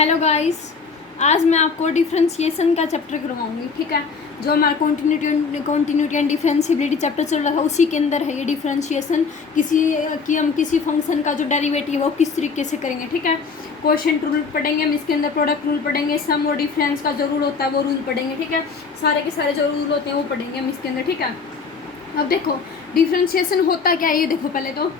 Hello guys, आज मैं आपको डिफरेंशिएशन का चैप्टर करवाऊंगी। ठीक है, जो हमारा कॉन्टिन्यूटी एंड डिफरेंशिएबिलिटी चैप्टर चल रहा था उसी के अंदर है ये डिफरेंशिएशन। हम किसी फंक्शन का जो डेरिवेटिव है वो किस तरीके से करेंगे। ठीक है, क्वोशिएंट रूल पढ़ेंगे हम, इसके अंदर प्रोडक्ट रूल पढ़ेंगे, सम और डिफरेंस का जो रूल होता है वो रूल पढ़ेंगे। ठीक है, सारे के सारे जो रूल होते हैं वो पढ़ेंगे हम इसके अंदर। ठीक है, अब देखो डिफरेंशिएशन होता क्या है ये देखो। पहले तो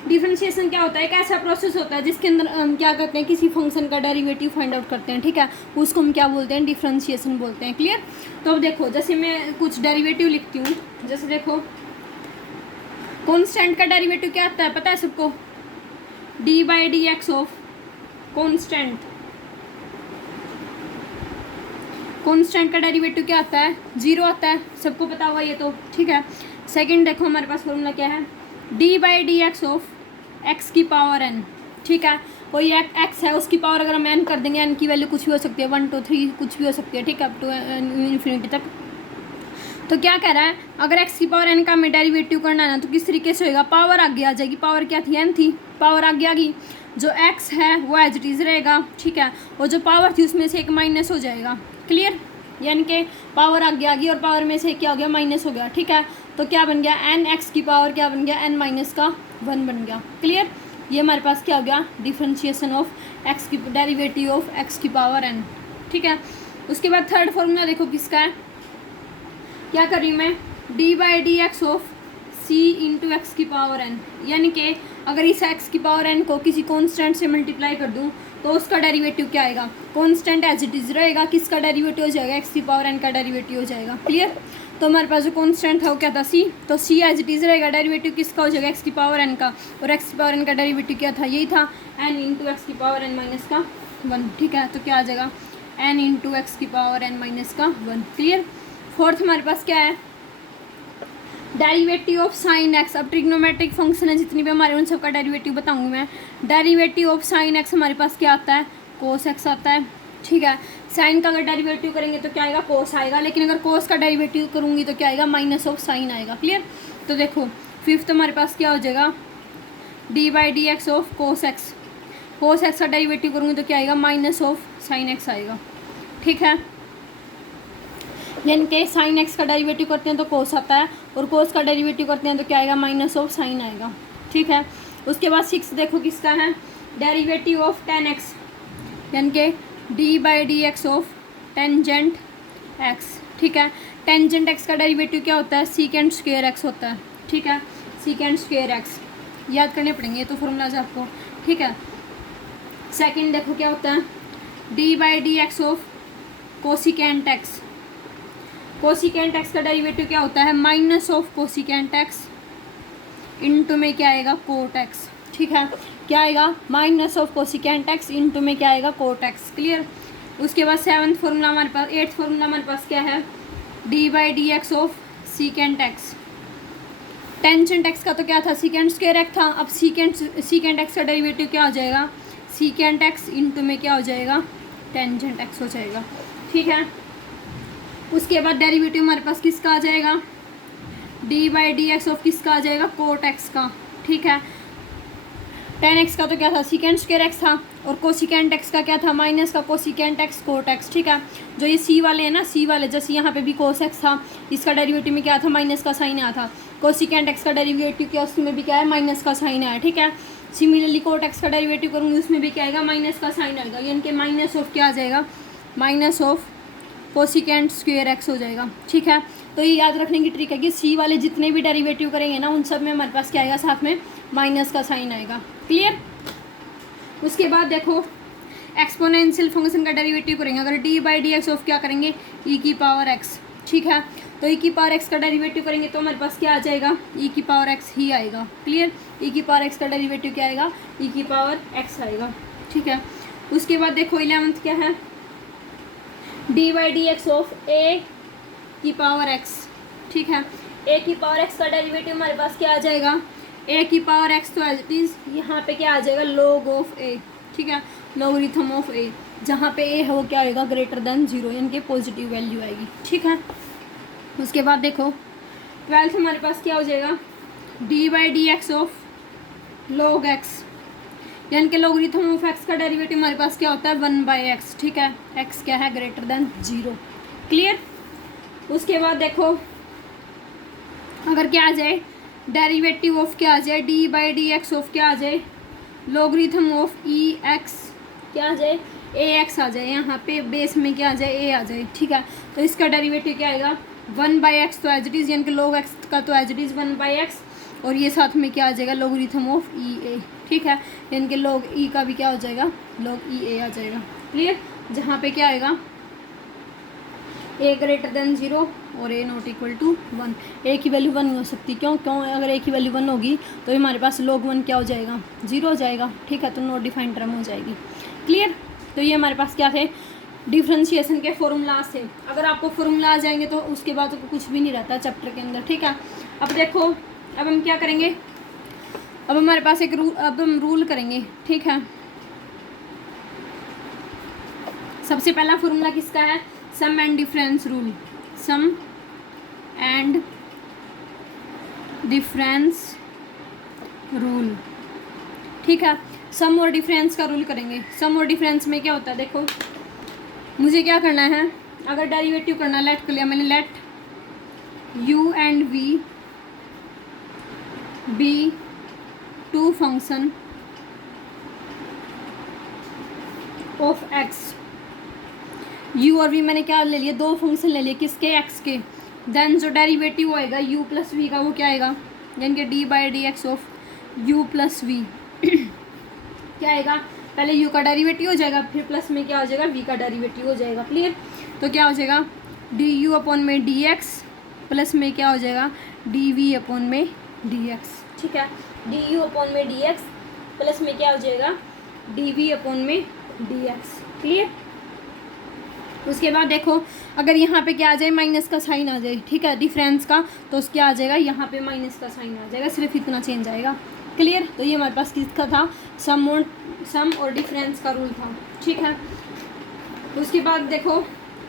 डिफरेंशिएशन क्या होता है, एक ऐसा प्रोसेस होता है जिसके अंदर हम क्या करते हैं, किसी फंक्शन का डेरिवेटिव फाइंड आउट करते हैं। ठीक है, उसको हम क्या बोलते हैं, डिफरेंशिएशन बोलते हैं। क्लियर। तो अब देखो, जैसे मैं कुछ डेरिवेटिव लिखती हूँ, जैसे देखो कॉन्स्टेंट का डेरिवेटिव क्या आता है पता है सबको, D by D x of constant. Constant का डेरिवेटिव क्या आता है, जीरो आता है, सबको पता होगा ये तो। ठीक है, सेकंड देखो हमारे पास फॉर्मूला क्या है, d by D x of x की पावर एन। ठीक है, कोई एक्स है उसकी पावर अगर हम एन कर देंगे, एन की वैल्यू कुछ भी हो सकती है, 1 2 3 कुछ भी हो सकती है। ठीक है, अप टू इन्फिनिटी तक। तो क्या कह रहा है, अगर एक्स की पावर एन का हमें डेरिवेटिव करना है ना तो किस तरीके से होएगा, पावर आगे आ जाएगी। पावर क्या थी, एन थी, पावर आगे आ गई, जो एक्स है वो एज इट इज़ रहेगा। ठीक है, और जो पावर थी उसमें से एक माइनस हो जाएगा। क्लियर, यानी कि पावर आगे आ गई और पावर में से क्या हो गया, माइनस हो गया। ठीक है, तो क्या बन गया, एन एक्स की पावर क्या बन गया, एन माइनस का 1 बन गया। क्लियर, ये हमारे पास क्या हो गया, डिफरेंशिएशन ऑफ एक्स की डेरिवेटिव ऑफ एक्स की पावर एन। ठीक है, उसके बाद थर्ड फॉर्मूला देखो किसका है, क्या कर रही हूँ मैं, D by D x of C into X की पावर एन। यानी कि अगर इस एक्स की पावर एन को किसी कॉन्स्टेंट से मल्टीप्लाई कर दूँ तो उसका डेरिवेटिव क्या आएगा, कॉन्स्टेंट एज इट इज रहेगा, किसका डेरिवेटिव हो जाएगा, एक्स की पावर एन का डेरिवेटिव हो जाएगा। क्लियर, तो हमारे पास जो कॉन्स्टेंट था वो क्या था, सी, तो सी एज इट इज रहेगा, डेरिवेटिव किसका हो जाएगा, एक्स की पावर एन का, और एक्स की पावर एन का डेरिवेटिव क्या था, यही था, एन इंटू एक्स की पावर एन माइनस का 1। ठीक है, तो क्या आ जाएगा, एन इंटू एक्स की पावर एन माइनस का 1। क्लियर। फोर्थ हमारे पास क्या है, डेरिवेटिव ऑफ साइन एक्स। अब ट्रिग्नोमेट्रिक फंक्शन है जितनी भी हमारे, उन सबका डेरिवेटिव बताऊंगी मैं। डेरिवेटिव ऑफ साइन एक्स हमारे पास क्या आता है, कोस एक्स आता है। ठीक है, साइन का अगर डेरिवेटिव करेंगे तो क्या आएगा, कोस आएगा, लेकिन अगर कोस का डेरिवेटिव करूंगी तो क्या आएगा, माइनस ऑफ साइन आएगा। क्लियर, तो देखो फिफ्थ हमारे पास क्या हो जाएगा, D by D x of cos x. Cos x का डेरिवेटिव करूँगी तो क्या आएगा, माइनस ऑफ साइन एक्स आएगा। ठीक है, यानी कि साइन एक्स का डेरिवेटिव करते हैं तो कोस आता है, और कोस का डेरिवेटिव करते हैं तो क्या आएगा, माइनस ऑफ साइन आएगा। ठीक है, उसके बाद सिक्स देखो किसका है, डेरिवेटिव ऑफ टेन एक्स, यानी कि D by D x of tangent x. ठीक है, टेंजेंट एक्स का डेरिवेटिव क्या होता है, सीकेंड स्क्वेयर एक्स होता है। ठीक है, सीकेंड स्क्वेयर एक्स याद करने पड़ेंगे तो फॉर्मूलाज आपको। ठीक है, सेकेंड देखो क्या होता है, d by D x of cosecant x. Cosecant x का डेरिवेटिव क्या होता है, minus of cosecant x into में क्या आएगा, कोट एक्स। ठीक है, क्या आएगा, minus of cosecant x into में क्या आएगा, कोट एक्स। क्लियर, उसके बाद सेवन्थ फॉर्मूला हमारे पास, एट्थ फॉर्मूला हमारे पास क्या है, d by D x of secant x. Tangent x का तो क्या था, सीकेंट स्क्वायर एक्स था, अब सीकेंट एक्स का डेरिवेटिव क्या हो जाएगा, सीकेंट एक्स इंटू में क्या हो जाएगा, टेंजेंट एक्स हो जाएगा। ठीक है, उसके बाद डेरिवेटिव हमारे पास किसका आ जाएगा, D by D x of किसका आ जाएगा, कोट एक्स का। ठीक है, टेन एक्स का तो क्या था, सीकेंट स्क्वायर एक्स था, और कोसिकेंट एक्स का क्या था, माइनस का कोसिकेंट एक्स कोट एक्स। ठीक है, जो ये सी वाले हैं ना, सी वाले, जैसे यहाँ पे भी कोस एक्स था, इसका डेरिवेटिव में क्या था, माइनस का साइन आया था, कोसिकेंट एक्स का डेरिवेटिव क्या, उसमें भी क्या है, माइनस का साइन आया। ठीक है, सिमिलरली कोट एक्स का डेरिवेटिव करूँगी उसमें भी क्या आएगा, माइनस का साइन आएगा, यानी कि माइनस ऑफ क्या आ जाएगा, minus of cosecant square x हो जाएगा। ठीक है, तो ये याद रखने की ट्रिक है कि सी वाले जितने भी डेरिवेटिव करेंगे ना उन सब में हमारे पास क्या आएगा, साथ में माइनस का साइन आएगा। क्लियर, उसके बाद देखो एक्सपोनेंशियल फंक्शन का डेरिवेटिव करेंगे, अगर D by D x of क्या करेंगे, ई की पावर एक्स। ठीक है, तो ई की पावर एक्स का डेरिवेटिव करेंगे तो हमारे पास क्या आ जाएगा, ई की पावर एक्स ही आएगा। क्लियर, ई की पावर एक्स का डेरिवेटिव क्या आएगा, ई की पावर एक्स आएगा। ठीक है, उसके बाद देखो इलेवंथ क्या है, d by D x of a की पावर एक्स। ठीक है, ए की पावर एक्स का डेरिवेटिव हमारे पास क्या आ जाएगा, ए की पावर एक्स, तो एज इट इज़ यहाँ पे क्या आ जाएगा, लोग ऑफ ए। ठीक है, लोगरिथम ऑफ ए, जहाँ पे ए है वो क्या आएगा, ग्रेटर देन 0, यानी कि पॉजिटिव वैल्यू आएगी। ठीक है, उसके बाद देखो ट्वेल्थ हमारे पास क्या हो जाएगा, D by D x of log x. यानी कि लॉगरिथम ऑफ एक्स का डेरिवेटिव हमारे पास क्या होता है 1/x, ठीक है। एक्स क्या है ग्रेटर देन 0, क्लियर। उसके बाद देखो अगर क्या आ जाए डेरिवेटिव ऑफ क्या आ जाए d/dx ऑफ क्या आ जाए लॉगरिथम ऑफ ex क्या आ जाए ax आ जाए, यहाँ पे बेस में क्या आ जाए a आ जाए, ठीक है। तो इसका डेरिवेटिव क्या आएगा 1/x, तो एज इट इज़ यानी कि log x का तो एज इट इज़ 1/x, और ये साथ में क्या आ जाएगा लॉगरिथम ऑफ e a, ठीक है। यानी कि log e का भी क्या हो जाएगा log e a आ जाएगा, क्लियर। जहाँ पे क्या आएगा a ग्रेटर देन 0 और a not equal to 1, a की वैल्यू 1 नहीं हो सकती, क्यों अगर a की वैल्यू 1 होगी तो हमारे पास log 1 क्या हो जाएगा 0 हो जाएगा, ठीक है। तो नॉट डिफाइंड टर्म हो जाएगी, क्लियर। तो ये हमारे पास क्या थे डिफ्रेंशिएशन के फॉर्मूलाज थे। अगर आपको फॉर्मूला आ जाएंगे तो उसके बाद तो कुछ भी नहीं रहता चैप्टर के अंदर, ठीक है। अब देखो अब हम क्या करेंगे, अब हमारे पास एक अब हम रूल करेंगे, ठीक है। सबसे पहला फॉर्मूला किसका है sum and difference rule, sum and difference rule, ठीक है। सम और डिफरेंस का रूल करेंगे। सम और डिफरेंस में क्या होता है देखो मुझे क्या करना है, अगर डेरिवेटिव करना लेट कर लिया मैंने, let u and v be two function of x, u और v मैंने क्या ले लिया दो फंक्शन ले लिए किसके x के, देन जो डेरिवेटिव होएगा u प्लस v का वो क्या आएगा यानी कि d/dx of u plus v क्या आएगा पहले u का डेरिवेटिव हो जाएगा फिर प्लस में क्या हो जाएगा v का डेरिवेटिव हो जाएगा, क्लियर। तो क्या हो जाएगा du अपॉन में dx प्लस में क्या हो जाएगा dv अपॉन में dx, ठीक है। du अपॉन में dx प्लस में क्या हो जाएगा dv अपॉन में dx, क्लियर। उसके बाद देखो अगर यहाँ पे क्या आ जाए माइनस का साइन आ जाए, ठीक है, डिफरेंस का, तो उसके आ जाएगा यहाँ पे माइनस का साइन आ जाएगा, सिर्फ इतना चेंज आएगा, क्लियर। तो ये हमारे पास किसका था सम और डिफरेंस का रूल था, ठीक है। उसके बाद देखो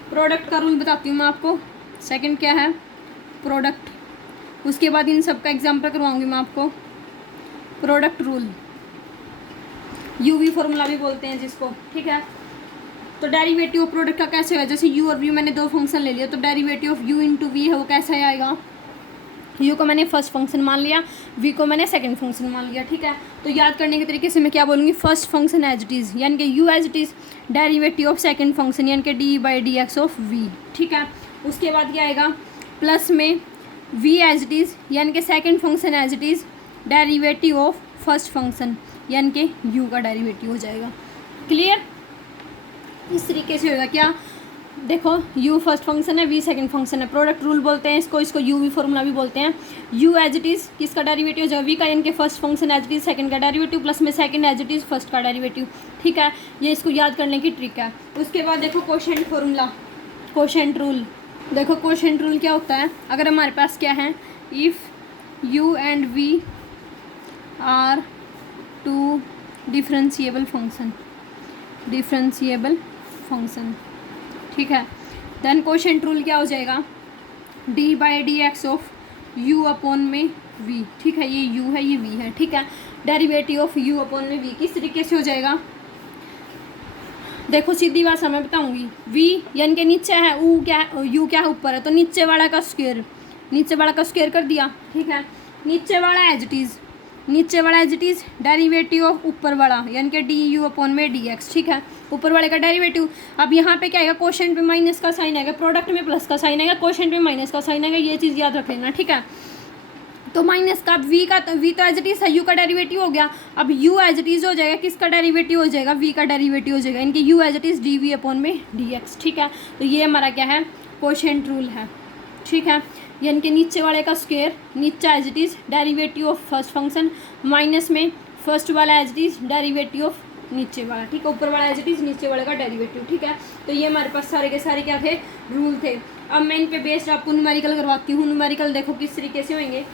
प्रोडक्ट का रूल बताती हूँ मैं आपको। सेकंड क्या है प्रोडक्ट, उसके बाद इन सब का एग्जाम्पल करवाऊंगी मैं आपको। प्रोडक्ट रूल यूवी फॉर्मूला भी बोलते हैं जिसको, ठीक है। तो डेरिवेटिव ऑफ प्रोडक्ट का कैसे होगा, जैसे u और v मैंने दो फंक्शन ले लिया तो derivative of u into V है वो कैसे आएगा, u को मैंने फर्स्ट फंक्शन मान लिया v को मैंने सेकंड फंक्शन मान लिया, ठीक है। तो याद करने के तरीके से मैं क्या बोलूँगी first function as it is यानी कि u as it is derivative of second function यानी कि d/dx ऑफ v, ठीक है। उसके बाद क्या आएगा प्लस में v एज इट इज़ यानी कि second function as it is derivative of first function यानी कि u का डेरिवेटिव हो जाएगा, क्लियर। इस तरीके से होगा क्या देखो u फर्स्ट फंक्शन है v सेकंड फंक्शन है, प्रोडक्ट रूल बोलते हैं इसको u v फॉर्मूला भी बोलते हैं। u एज इट इज़ किसका डेरिवेटिव हो जाएगा v का यानी कि first function as it is second का डेरिवेटिव प्लस में second as it is first का डेरिवेटिव, ठीक है। ये इसको याद करने की ट्रिक है। उसके बाद देखो कोशेंट फॉर्मूला, कोशेंट रूल। देखो कोशेंट रूल क्या होता है, अगर हमारे पास क्या है if u and v are two differentiable function, ठीक है, देन कोशेंट रूल क्या हो जाएगा d/dx ऑफ u अपॉन में v, ठीक है। ये u है ये v है, ठीक है। डेरिवेटिव ऑफ u अपॉन में v किस तरीके से हो जाएगा देखो सीधी भाषा में बताऊंगी, v यानी कि नीचे है u क्या है ऊपर है, तो नीचे वाला का स्क्वायर कर दिया, ठीक है। नीचे वाला as it is derivative of ऊपर वाला यानी कि du अपॉन में dx, ठीक है, ऊपर वाले का डेरिवेटिव। अब यहाँ पे क्या आएगा कोशेंट पे माइनस का साइन आएगा, प्रोडक्ट में प्लस का साइन आएगा, कोशेंट पे माइनस का साइन आएगा, ये चीज़ याद रख लेना, ठीक है। तो माइनस का v तो एज इट इज़ है u का डेरिवेटिव हो गया, अब u एज इट इज़ हो जाएगा किसका डेरिवेटिव हो जाएगा v का डेरिवेटिव हो जाएगा यानी कि u as it is dv upon में dx, ठीक है। तो ये हमारा क्या है कोशेंट रूल है, ठीक है। यानी कि नीचे वाले का स्क्वायर नीचे as it is derivative of first function minus में फर्स्ट वाला as it is derivative of नीचे वाला, ठीक है, ऊपर वाला एज इट इज़ नीचे वाले का डेरिवेटिव, ठीक है। तो ये हमारे पास सारे के सारे क्या थे रूल थे। अब मैं इन पे बेस्ड आपको न्यूमेरिकल करवाती हूँ। न्यूमेरिकल देखो किस तरीके से होंगे,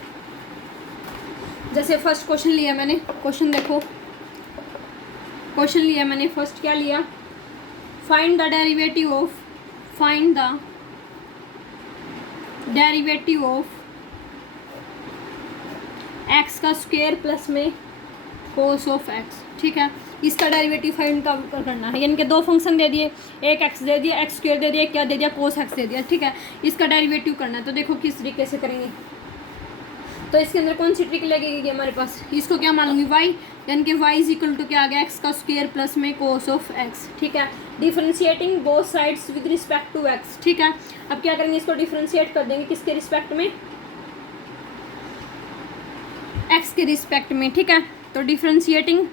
जैसे फर्स्ट क्वेश्चन लिया मैंने, क्वेश्चन देखो क्वेश्चन लिया मैंने फर्स्ट क्या लिया find the derivative of x का स्क्वायर प्लस में कोस ऑफ एक्स, ठीक है। इसका डेरिवेटिव फाइंड करना है, यानी कि दो फंक्शन दे दिए, एक एक्स दे दिया, एक्स स्क्वायर दे दिया, क्या दे दिया, कोस एक्स दे दिया, ठीक है। इसका डेरिवेटिव करना है, तो देखो किस तरीके से करेंगे। तो इसके अंदर कौन सी ट्रिक लगेगी हमारे पास, इसको क्या मान लूँगी वाई, यानी कि वाई इज इक्वल टू क्या आ गया, एक्स का स्क्वायर प्लस में कोस ऑफ एक्स, ठीक है। Differentiating both sides with respect to x, ठीक है। अब क्या करेंगे, इसको डिफरेंशिएट कर देंगे किसके रिस्पेक्ट में, एक्स के रिस्पेक्ट में, ठीक है। तो differentiating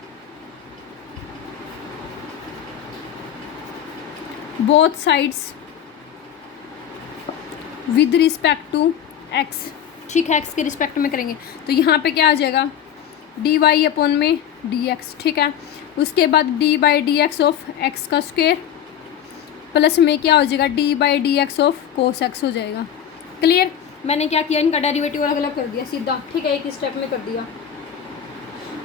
both sides with respect to x, ठीक है, एक्स के रिस्पेक्ट में करेंगे। तो यहाँ पे क्या आ जाएगा, डी वाई अपॉन में डी एक्स, ठीक है। उसके बाद D by D x of x का स्क्वायर प्लस में क्या हो जाएगा, D by D x of cos x हो जाएगा। क्लियर। मैंने क्या किया, इनका डेरिवेटिव अलग अलग कर दिया सीधा, ठीक है, एक स्टेप में कर दिया।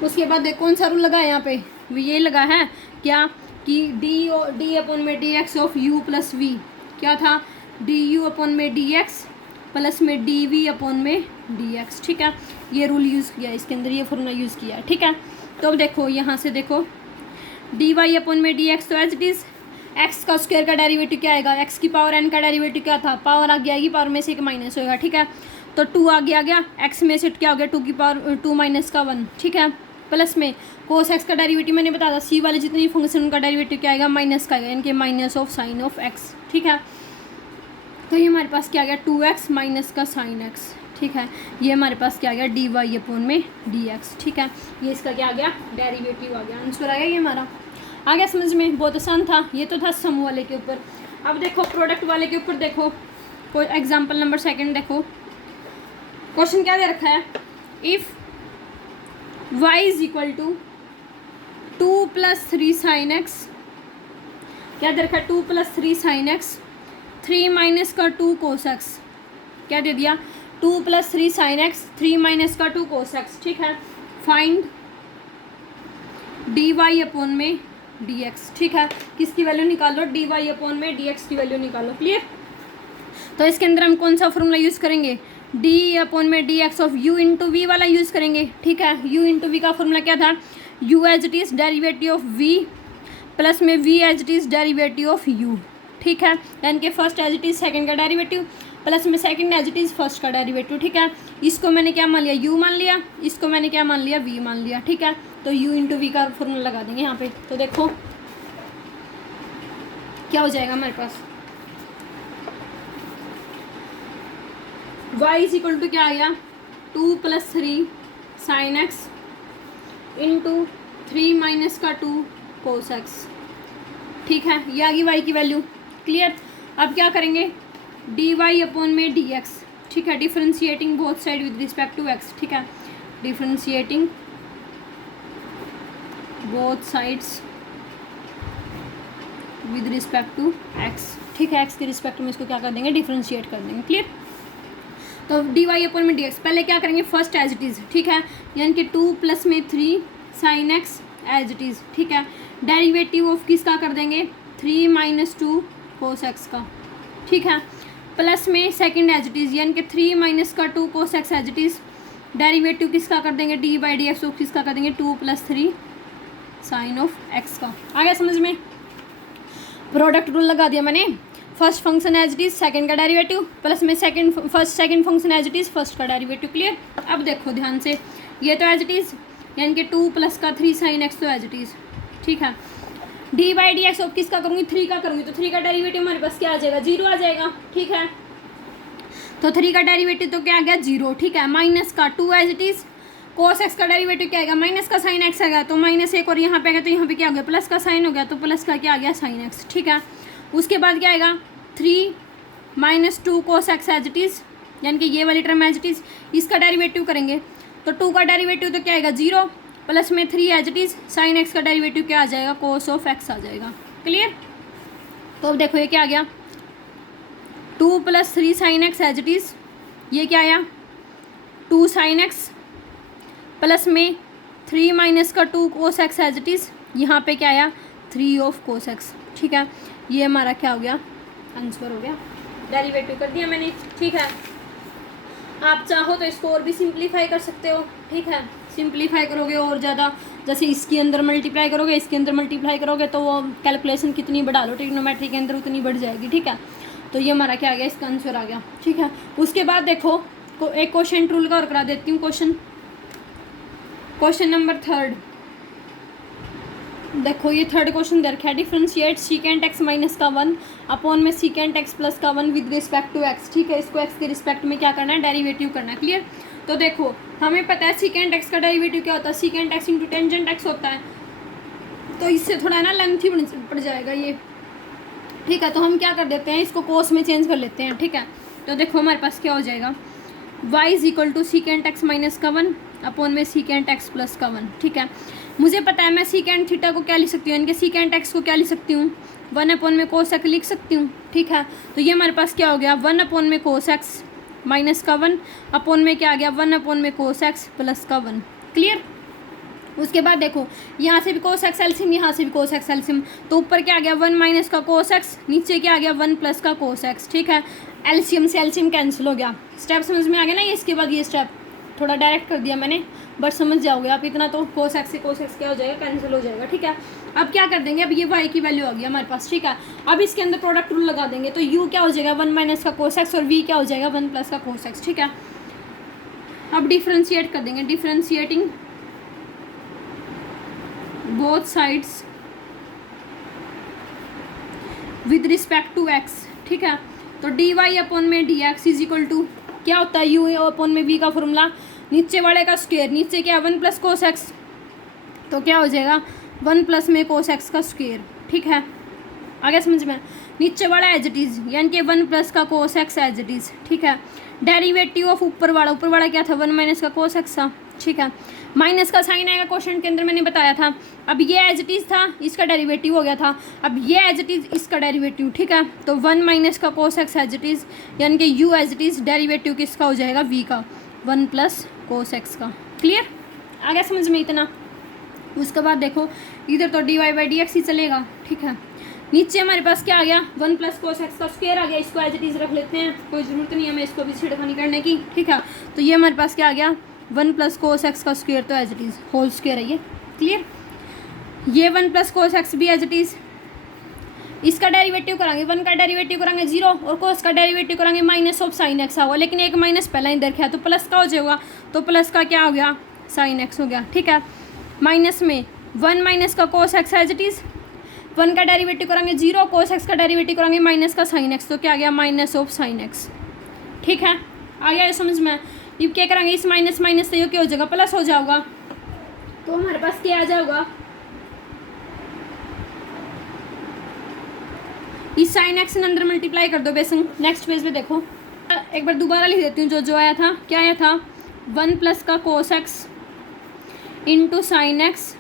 उसके बाद देख कौन सा रूल लगा है यहाँ पे, ये लगा है क्या कि डी अपॉन में D x of U plus V, क्या था, डी यू अपॉन में डी एक्स प्लस में डी वी अपॉन में डी एक्स, ठीक है। ये रूल यूज़ किया इसके अंदर, ये फॉर्मूला यूज़ किया है, ठीक है। तो अब देखो यहाँ से देखो डी वाई अपॉन में डी एक्स, तो एज इट इज़ एक्स का स्क्वायर का डेरिवेटिव क्या आएगा, एक्स की पावर एन का डेरिवेटिव क्या था, पावर आगे आएगी, पावर में से एक माइनस होगा, ठीक है। तो 2 आगे आ गया, एक्स में से क्या हो गया, 2 की पावर 2 माइनस का 1, ठीक है। प्लस में कोस एक्स का डेरिवेटिव मैंने बताया था, सी वाले जितनी फंक्शन उनका डेरिवेटिव क्या आएगा, माइनस का आएगा, यानी कि minus of sine of X, ठीक है। तो ये हमारे पास क्या आ गया, 2x माइनस का साइन एक्स, ठीक है। ये हमारे पास क्या आ गया, डी वाई अपॉन में डी एक्स, ठीक है। ये इसका क्या आ गया, डेरिवेटिव आ गया, आंसर आ गया ये हमारा। आ गया समझ में, बहुत आसान था। ये तो था सम वाले के ऊपर। अब देखो प्रोडक्ट वाले के ऊपर देखो, कोई एग्जाम्पल नंबर 2 देखो, क्वेश्चन क्या दे रखा है, if y is equal to 2 + 3 sine X, क्या दे रखा है, 2 + 3 साइन एक्स, 3 माइनस का 2 कोस एक्स, क्या दे दिया, 2 + 3 साइन एक्स, 3 माइनस का 2 कोस एक्स, ठीक है। फाइंड डी वाई अपॉन में डी एक्स, ठीक है। किसकी वैल्यू निकालो, डी वाई अपॉन में डी एक्स की वैल्यू निकालो। क्लियर। तो इसके अंदर हम कौन सा फॉर्मूला यूज़ करेंगे, डी अपॉन में D x of u into v वाला यूज़ करेंगे, ठीक है। यू इंटू वी का फॉर्मूला क्या था, u as it is derivative of v plus में v as it is derivative of U, ठीक है। यानी कि first as it is second का डेरिवेटिव प्लस में second as it is first का डेरिवेटिव, ठीक है। इसको मैंने क्या मान लिया, यू मान लिया, इसको मैंने क्या मान लिया, वी मान लिया, ठीक है। तो यू इंटू वी का फॉर्मूला लगा देंगे यहाँ पे। तो देखो क्या हो जाएगा हमारे पास, y इज इक्वल टू क्या आ गया, 2 + 3 साइन एक्स इंटू 3 माइनस का 2 कोस एक्स, ठीक है। ये आ गई y की वैल्यू। क्लियर। अब क्या करेंगे, डी वाई अपॉन में डी एक्स, ठीक है। Differentiating both side with respect to x, ठीक है। Differentiating both sides with respect to x, ठीक है। एक्स के रिस्पेक्ट में इसको क्या कर देंगे, डिफरेंशिएट कर देंगे। क्लियर। तो डी वाई अपॉन में डी एक्स, पहले क्या करेंगे, फर्स्ट एज इट इज़, ठीक है। यानी कि 2 + में 3 sine x as it is, ठीक है। डेरिवेटिव ऑफ किसका कर देंगे, 3 माइनस 2 कोस एक्स का, ठीक है। प्लस में सेकंड एज इट इज़, यानी कि 3 माइनस का 2 cos x as it is, derivative किसका कर देंगे, D by D x of किसका कर देंगे, 2 + 3 साइन ऑफ एक्स का। आ गया समझ में। प्रोडक्ट रूल लगा दिया मैंने, first function as it is second का डेरिवेटिव प्लस में second function as it is first का डेरिवेटिव। क्लियर। अब देखो ध्यान से, ये तो एज इट इज़, यानी कि 2 + का 3 साइन एक्स तो एज इट इज़, ठीक है। D by D x of किसका करूँगी, 3 का करूँगी, तो 3 का डेरिवेटिव हमारे पास क्या आ जाएगा, 0 आ जाएगा, ठीक है। तो 3 का डेरिवेटिव तो क्या आ गया, 0, ठीक है। माइनस का 2 as it is, cos x का डेरिवेटिव क्या आएगा, माइनस का साइन एक्स आएगा, तो -1 और यहाँ पे आएगा, तो यहाँ पे क्या हो गया, प्लस का साइन हो गया, तो प्लस का क्या आ गया, साइन एक्स, ठीक है। उसके बाद क्या आएगा, 3 - 2 cos x as it is, यानी कि ये वाली टर्म एज इट इज़, इसका डेरिवेटिव करेंगे तो 2 का डेरिवेटिव तो क्या आएगा, 0 प्लस में 3 as it is, sine x का डेरिवेटिव क्या आ जाएगा, कोस ऑफ एक्स आ जाएगा। क्लियर। तो अब देखो ये क्या आ गया, 2 + 3 sine x as it is, ये क्या आया, 2 साइन एक्स प्लस में 3 माइनस का 2 cos x as it is, यहाँ पे क्या आया, 3 ऑफ कोस एक्स, ठीक है। ये हमारा क्या हो गया, आंसर हो गया, डेरिवेटिव कर दिया मैंने, ठीक है। आप चाहो तो इसको और भी सिंप्लीफाई कर सकते हो, ठीक है। सिंप्लीफाई करोगे और ज़्यादा, जैसे इसके अंदर मल्टीप्लाई करोगे, इसके अंदर मल्टीप्लाई करोगे, तो वो कैलकुलेशन कितनी बढ़ा लो ट्रिग्नोमेट्री के अंदर उतनी बढ़ जाएगी, ठीक है। तो ये हमारा क्या आ गया, इसका आंसर आ गया, ठीक है। उसके बाद देखो एक क्वेश्चन रूल का और करा देती हूँ। क्वेश्चन नंबर 3 देखो, ये 3rd क्वेश्चन दे रखा है, डिफ्रेंशिएट सीकेंट एक्स माइनस का 1 अपॉन में सीकेंट एक्स प्लस का 1 विद रिस्पेक्ट टू एक्स, ठीक है। इसको एक्स के रिस्पेक्ट में क्या करना है, डेरिवेटिव करना है, क्लियर। तो देखो हमें पता है सीकेंट एक्स का डेरिवेटिव क्या होता है, secant x into tangent x होता है, तो इससे थोड़ा ना लेंथी पड़ जाएगा ये, ठीक है। तो हम क्या कर देते हैं, इसको कोस में चेंज कर लेते हैं, ठीक है। तो देखो हमारे पास क्या हो जाएगा, y is equal to secant x minus का 1 अपॉन में सीकेंट एक्स प्लस का 1, ठीक है। मुझे पता है मैं सीकेंट थीटा को क्या लिख सकती हूँ, यानी कि सीकेंट एक्स को क्या लिख सकती हूँ, 1 अपॉन में कोस एक्स लिख सकती हूँ, ठीक है। तो ये हमारे पास क्या हो गया, 1 अपॉन में कोस एक्स माइनस का 1 अपॉन में क्या आ गया, 1 अपॉन में कोस एक्स प्लस का 1, क्लियर। उसके बाद देखो यहाँ से भी कोस एक्स एल्सियम, यहाँ से भी कोस एक्स एल्सियम, तो ऊपर क्या आ गया 1 माइनस का कोस एक्स, नीचे क्या आ गया 1 प्लस का कोस एक्स, ठीक है। एल्सियम से एल्सियम कैंसिल हो गया, स्टेप समझ में आ गया ना। ये इसके बाद ये स्टेप थोड़ा डायरेक्ट कर दिया मैंने, बट समझ जाओगे आप इतना, तो कोस एक्स से कोस एक्स क्या हो जाएगा, कैंसिल हो जाएगा, ठीक है। अब क्या कर देंगे, अब ये y की वैल्यू आ गई हमारे पास, ठीक है। अब इसके अंदर प्रोडक्ट रूल लगा देंगे, तो u क्या हो जाएगा 1 माइनस का कोस एक्स और v क्या हो जाएगा 1 प्लस का कोस एक्स, ठीक है। अब डिफ्रेंशिएट कर देंगे, differentiating both sides with respect to x, ठीक है। तो dy अपॉन में dx इज इक्वल टू क्या होता है, u अपॉन में v का फॉर्मूला, नीचे वाले का स्क्वायर, नीचे क्या 1 प्लस कोस एक्स, तो क्या हो जाएगा 1 प्लस में कोस एक्स का स्क्वायर, ठीक है। आगे समझ में, नीचे वाला एज इट इज़, यानी कि 1 प्लस का cos x as it is, ठीक है। डेरिवेटिव ऑफ ऊपर वाला क्या था 1 माइनस का कोस एक्स था, ठीक है। माइनस का साइन आएगा, क्वेश्चन के अंदर मैंने बताया था। अब ये एज इट इज़ था, इसका डेरिवेटिव हो गया था, अब ये एज इट इज़ इसका डेरिवेटिव, ठीक है। तो 1 माइनस का cos x as it is, यानी कि u as it is derivative किसका हो जाएगा, v का, 1 प्लस कोस एक्स का, क्लियर। आ गया समझ में इतना। उसके बाद देखो इधर तो dy बाई डी एक्स ही चलेगा, ठीक है। नीचे हमारे पास क्या आ गया 1 प्लस कोस एक्स का स्क्वायर आ गया, इसको एज इट इज़ रख लेते हैं, कोई ज़रूरत नहीं है हमें इसको भी छिड़खानी करने की, ठीक है। तो ये हमारे पास क्या आ गया 1 प्लस कोस एक्स का स्क्वायर, तो as it is whole square है ये, क्लियर। ये 1 प्लस कोस एक्स भी एज इट इज़, इसका डेरिवेटिव कराएंगे, 1 का डेरिवेटिव कराएंगे 0 और कोस का डेरिवेटिव कराएंगे माइनस ऑफ साइन एक्स होगा, लेकिन एक माइनस पहला ही रखा है, तो प्लस का हो जाएगा, तो प्लस का क्या हो गया साइन एक्स हो गया, ठीक है। माइनस में 1 माइनस का cos x as it is, 1 का डेरिवेटिव कराएंगे 0, कोस एक्स का डेरिवेटिव कराएंगे माइनस का साइन एक्स, तो क्या आ गया माइनस ऑफ साइन एक्स, ठीक है। आ गया ये समझ में। ये क्या करेंगे, इस माइनस माइनस से ये क्या हो जाएगा प्लस हो जाएगा, तो हमारे पास क्या आ जाएगा, इस साइन एक्स से अंदर मल्टीप्लाई कर दो बेसन। नेक्स्ट पेज पे देखो, एक बार दोबारा लिख देती हूँ, जो आया था, क्या आया था 1 प्लस का cos x into sine x,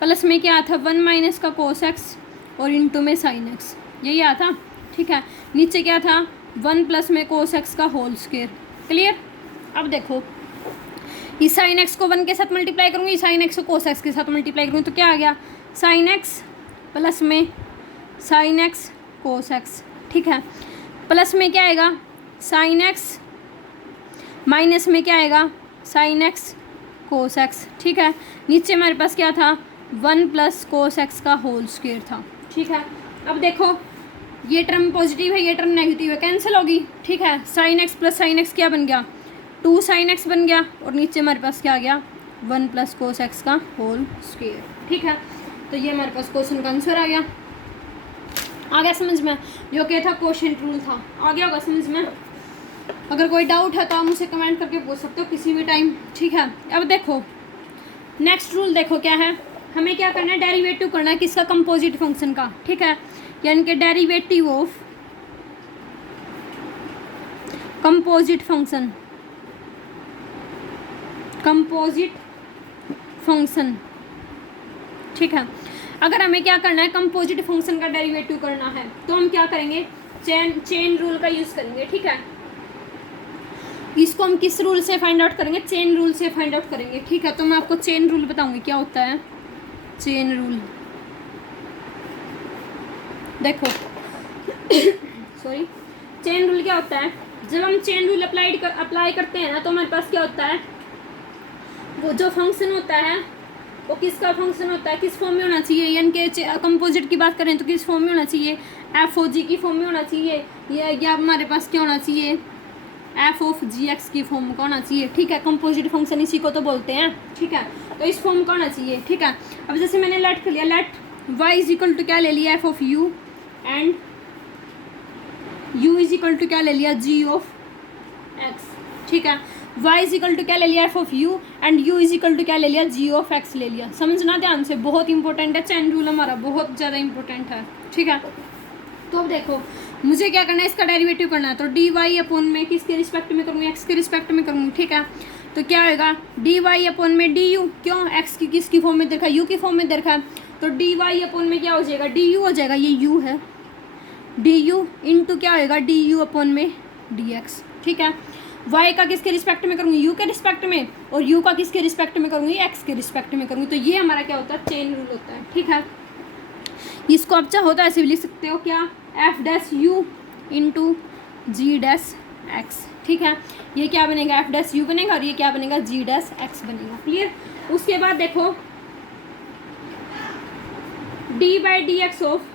plus में क्या था 1 माइनस का कोस एक्स और इंटू में साइन एक्स, यही आया था, ठीक है। नीचे क्या था 1 प्लस में कोस एक्स का होल स्क्वायर, क्लियर। अब देखो इस साइन एक्स को 1 के साथ मल्टीप्लाई करूँगी, साइन एक्स को कोस एक्स के साथ मल्टीप्लाई करूँगी, तो क्या आ गया साइन एक्स प्लस में साइन एक्स कोस एक्स, ठीक है। प्लस में क्या आएगा साइन एक्स, माइनस में क्या आएगा साइन एक्स कोस एक्स, ठीक है। नीचे हमारे पास क्या था 1 प्लस कोस एक्स का होल स्क्वायर था, ठीक है। अब देखो ये टर्म पॉजिटिव है, ये टर्म नेगेटिव है, कैंसिल होगी, ठीक है। Sine x plus sign X क्या बन गया 2 साइन एक्स बन गया, और नीचे हमारे पास क्या आ गया 1 प्लस कोस एक्स का होल स्क्वायर, ठीक है। तो ये हमारे पास क्वेश्चन का आंसर आ गया समझ में, जो क्या था क्वेश्चन रूल था, आ गया होगा समझ में। अगर कोई डाउट है तो आप मुझसे कमेंट करके पूछ सकते हो किसी भी टाइम, ठीक है। अब देखो नेक्स्ट रूल देखो क्या है, हमें क्या करना है डेरिवेटिव करना है किसका कंपोजिट फंक्शन का, ठीक है। यानी कि डेरिवेटिव ऑफ कंपोजिट फंक्शन, ठीक है। अगर हमें क्या करना है कंपोजिट फंक्शन का डेरिवेटिव करना है, तो हम क्या करेंगे चेन रूल का यूज़ करेंगे, ठीक है। इसको हम किस रूल से फाइंड आउट करेंगे, चेन रूल से फाइंड आउट करेंगे, ठीक है। तो मैं आपको चेन रूल बताऊंगी क्या होता है चेन रूल। देखो सॉरी, चेन रूल क्या होता है, जब हम चेन रूल अप्लाई करते हैं ना, तो हमारे पास क्या होता है वो जो फंक्शन होता है वो किसका फंक्शन होता है, किस फॉर्म में होना चाहिए, यानी कि कंपोजिट की बात करें तो किस फॉर्म में होना चाहिए, एफ ओ जी की फॉर्म में होना चाहिए, या हमारे पास क्या होना चाहिए, एफ ऑफ जी एक्स की फॉर्म का होना चाहिए। ठीक है, कंपोजिट फंक्शन इसी को तो बोलते हैं। ठीक है, तो इस फॉर्म का होना चाहिए। ठीक है, अब जैसे मैंने लेट कर लिया, let y is equal to क्या ले लिया, f of u, and u is equal to क्या ले लिया, जी ऑफ एक्स। ठीक है, y इज इक्वल टू क्या ले लिया, f of u, and u is equal to क्या ले लिया, g ऑफ x ले लिया। समझना ध्यान से, बहुत इंपॉर्टेंट है, चेन रूल हमारा बहुत ज़्यादा इंपॉर्टेंट है। ठीक है, तो अब देखो मुझे क्या करना है, इसका डेरिवेटिव करना है, तो डी वाई अपॉन में किसके रिस्पेक्ट में करूँगी, x के रिस्पेक्ट में करूँगी। ठीक है, तो क्या होगा, डी वाई अपॉन में डी यू, क्यों x की किसकी फॉर्म में देखा, u की फॉर्म में देखा है, तो डी वाई अपॉन में क्या हो जाएगा, डी यू हो जाएगा, ये u है, डी यू इंटू क्या होएगा, डी यू अपॉन में डी एक्स। ठीक है, y का किसके रिस्पेक्ट में करूँगी, u के रिस्पेक्ट में, और u का किसके रिस्पेक्ट में करूँगी, x के रिस्पेक्ट में करूँगी। तो ये हमारा क्या होता है, चेन रूल होता है। ठीक है, इसको आप चाहो तो ऐसे भी लिख सकते हो, क्या, f dash u into g dash x. ठीक है, ये क्या बनेगा, एफ डैश यू बनेगा, और ये क्या बनेगा, जी डैश एक्स बनेगा। क्लियर। उसके बाद देखो d by D x of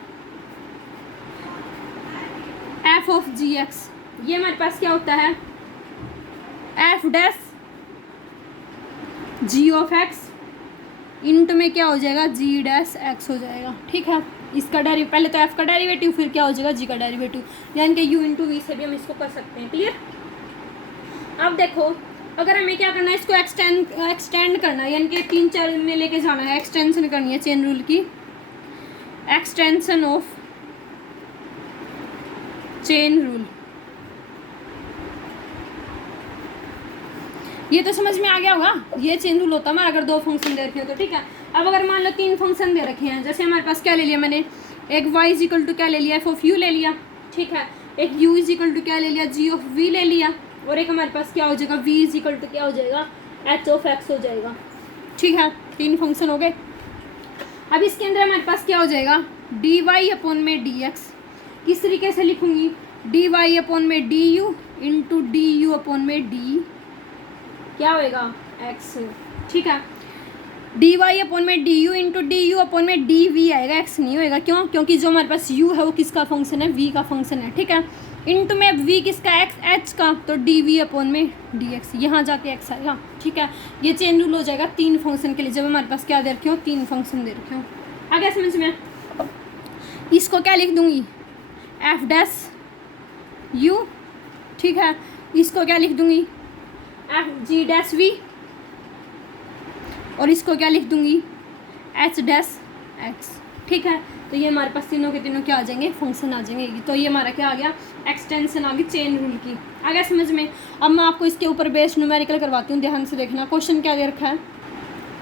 f of g x, ये हमारे पास क्या होता है, f dash g of x इंट में क्या हो जाएगा, जी डैश एक्स हो जाएगा। ठीक है, इसका पहले तो एफ का डेरिवेटिव, फिर क्या हो जाएगा, जी का डेरिवेटिव, यानी कि यू इंटू वी से भी हम इसको कर सकते हैं। क्लियर। अब देखो अगर हमें क्या करना है, इसको एक्सटेंड करना है, यानी कि 3-4 में लेके जाना है, एक्सटेंशन करनी है चेन रूल की, एक्सटेंशन ऑफ चेन रूल। ये तो समझ में आ गया होगा, ये चेन रूल होता है हमारा अगर 2 फंक्शन दे रखे हो तो। ठीक है, अब अगर मान लो 3 फंक्शन दे रखे हैं, जैसे हमारे पास क्या ले लिया मैंने, एक y इज इक्वल टू क्या ले लिया, एफ ऑफ यू ले लिया। ठीक है, एक u इज इक्वल टू क्या ले लिया, g ऑफ v ले लिया, और एक हमारे पास क्या हो जाएगा, v इज इक्वल टू क्या हो जाएगा, h ऑफ x हो जाएगा। ठीक है, 3 फंक्शन हो गए। अब इसके अंदर हमारे पास क्या हो जाएगा, डी वाई अपॉन में डी एक्स, किस तरीके से लिखूंगी, डी वाई अपॉन में D you into D U upon में डी क्या होएगा, एक्स। ठीक है, डी वाई अपॉन में D you into D U upon में डी वी आएगा, एक्स नहीं होएगा, क्यों, क्योंकि जो हमारे पास यू है वो किसका फंक्शन है, वी का फंक्शन है। ठीक है, इंटू में वी किसका, एक्स एच का, तो डी वी अपॉन में डी एक्स, यहाँ जाके एक्स आएगा। ठीक है, ये चेन रूल हो जाएगा 3 फंक्शन के लिए, जब हमारे पास क्या दे रखे हो, 3 फंक्शन दे रखे हो। आ गया समझ में। इसको क्या लिख दूंगी, एफ डैश यू। ठीक है, इसको क्या लिख दूंगी, एफ जी डैश वी, और इसको क्या लिख दूंगी, एच डैश एक्स। ठीक है, तो ये हमारे पास तीनों के तीनों क्या आ जाएंगे, फंक्शन आ जाएंगे। तो ये हमारा क्या आ गया, एक्सटेंशन आ गई चेन रूल की। आ गया समझ में। अब मैं आपको इसके ऊपर बेस्ड न्यूमेरिकल करवाती हूँ, ध्यान से देखना। क्वेश्चन क्या दे रखा है,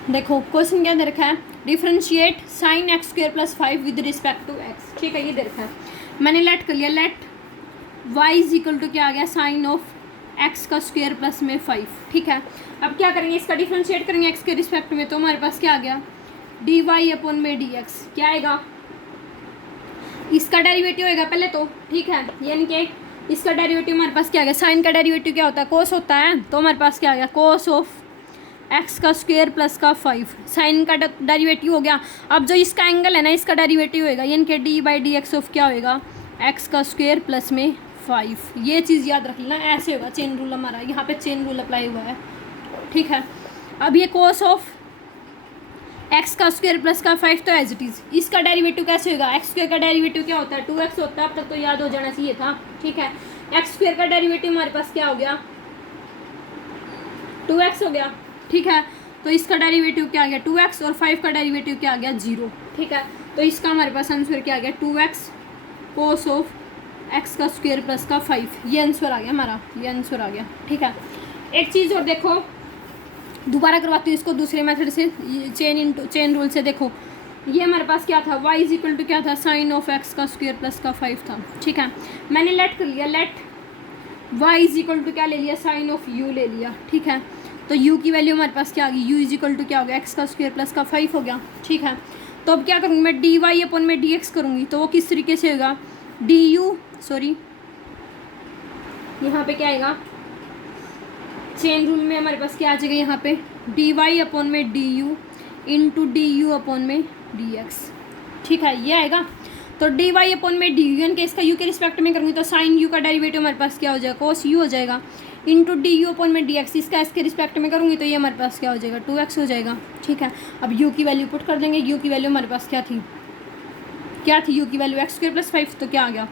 देखो क्वेश्चन क्या दे रखा है, differentiate sine x square plus 5 with respect to x. ठीक है, ये दे रखा है, मैंने लेट कर लिया, let y is equal to क्या आ गया, साइन ऑफ एक्स का स्क्वायर प्लस में 5। ठीक है, अब क्या करेंगे, इसका डिफ्रेंशिएट करेंगे एक्स के रिस्पेक्ट में, तो हमारे पास क्या आ गया, डी वाई अपॉन में डी एक्स, क्या आएगा, इसका डेरिवेटिव होएगा पहले तो। ठीक है, यानी कि इसका डेरिवेटिव हमारे पास क्या आ गया, साइन का डेरिवेटिव क्या होता है, कोस होता है, तो हमारे पास क्या आ गया, कोस ऑफ एक्स का स्क्वायर प्लस का 5, साइन का डेरिवेटिव हो गया। अब जो इसका एंगल है ना, इसका डेरिवेटिव होएगा, यानी कि D by D x of क्या होएगा, एक्स का स्क्वायर प्लस में 5। ये चीज़ याद रख लेना, ऐसे होगा चेन रूल हमारा, यहाँ पे चेन रूल अप्लाई हुआ है। ठीक है, अब ये कोस ऑफ एक्स का स्क्वायर प्लस का 5 तो एज इट इज़, इसका डेरिवेटिव कैसे होगा, एक्स स्क्वायर का डेरिवेटिव क्या होता है, 2x होता है, अब तक तो याद हो जाना चाहिए था। ठीक है, एक्स स्क्वायर का डेरिवेटिव हमारे पास क्या हो गया, 2x हो गया। ठीक है, तो इसका डेरिवेटिव क्या आ गया, 2x, और 5 का डेरिवेटिव क्या आ गया, 0। ठीक है, तो इसका हमारे पास आंसर क्या आ गया, 2x कोस ऑफ एक्स का स्क्वायर प्लस का 5, ये आंसर आ गया हमारा, ये आंसर आ गया। ठीक है, एक चीज़ और देखो, दोबारा करवाती हूँ इसको दूसरे मेथड से, चेन रूल से। देखो ये हमारे पास क्या था, y इज इक्वल टू क्या था, साइन ऑफ एक्स का स्क्वायर प्लस का 5 था। ठीक है, मैंने लेट कर लिया, let y is equal to क्या ले लिया, साइन ऑफ u ले लिया। ठीक है, तो u की वैल्यू हमारे पास क्या आ गई, u इज इक्वल टू क्या हो गया, एक्स का स्क्वायर प्लस का 5 हो गया। ठीक है, तो अब क्या करूँगी मैं, डी वाई अपॉन में डी एक्स करूँगी, तो वो किस तरीके से होगा, डी यू, सॉरी यहाँ पे क्या आएगा, चेन रूल में हमारे पास क्या आ जाएगा, यहाँ पे डी वाई अपॉन में D you into D U upon में डी एक्स। ठीक है, ये आएगा। तो डी वाई अपॉन में डी यू, के इसका यू के रिस्पेक्ट में करूँगी तो साइन यू का डेरिवेटिव हमारे पास क्या हो जाएगा, कोस यू हो जाएगा, इंटू डी यू अपॉन में डी एक्स, इसका इसके रिस्पेक्ट में करूँगी तो ये हमारे पास क्या हो जाएगा, 2x हो जाएगा। ठीक है, अब यू की वैल्यू पुट कर देंगे। यू की वैल्यू हमारे पास क्या थी यू की वैल्यू x स्क्वायर प्लस 5, तो क्या आ गया,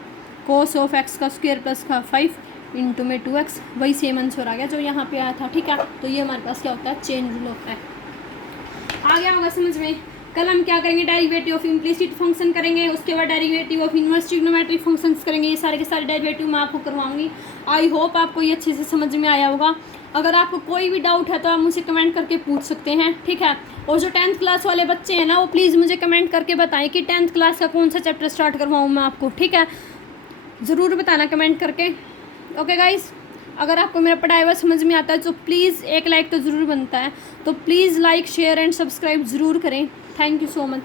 कोस ऑफ x का स्क्वायर प्लस का 5 इंटू में 2x, वही सेम आंसर आ गया जो यहाँ पे आया था। ठीक है, तो ये हमारे पास क्या होता है, चेन रूल होता है। आ गया होगा समझ में। कल हम क्या करेंगे, डेरिवेटिव ऑफ इम्प्लिसिट फंक्शन करेंगे, उसके बाद derivative of inverse trigonometric functions करेंगे। ये सारे के सारे डेरिवेटिव मैं आपको करवाऊंगी। आई होप आपको ये अच्छे से समझ में आया होगा। अगर आपको कोई भी डाउट है तो आप मुझे कमेंट करके पूछ सकते हैं। ठीक है, और जो 10th क्लास वाले बच्चे हैं ना, वो प्लीज़ मुझे कमेंट करके बताएं कि 10th क्लास का कौन सा चैप्टर स्टार्ट करवाऊँ मैं आपको। ठीक है, ज़रूर बताना कमेंट करके। ओके गाइस, अगर आपको मेरा पढ़ाया हुआ समझ में आता है तो प्लीज़ एक लाइक तो ज़रूर बनता है, तो please like share and subscribe ज़रूर करें। Thank you so much.